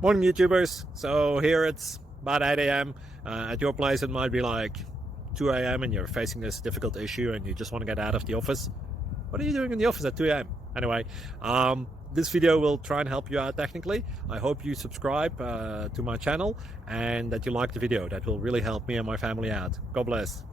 Morning YouTubers. So here it's about 8 a.m. At your place it might be like 2 a.m. and you're facing this difficult issue and you just want to get out of the office. What are you doing in the office at 2 a.m.? Anyway, this video will try and help you out technically. I hope you subscribe to my channel and that you like the video. That will really help me and my family out. God bless.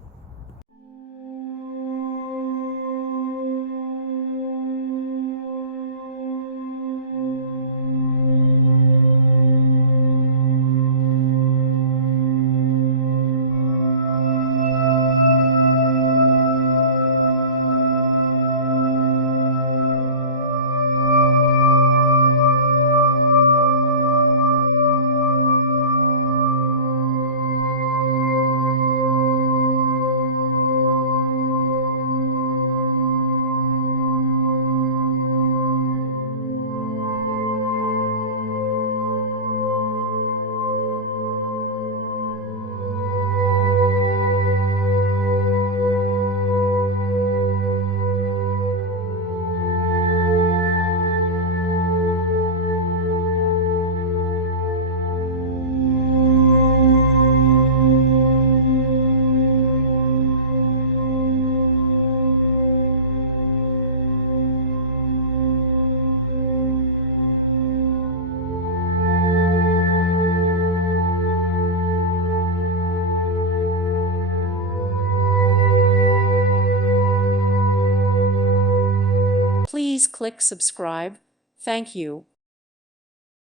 Please click subscribe. Thank you.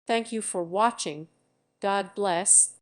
Thank you for watching. God bless.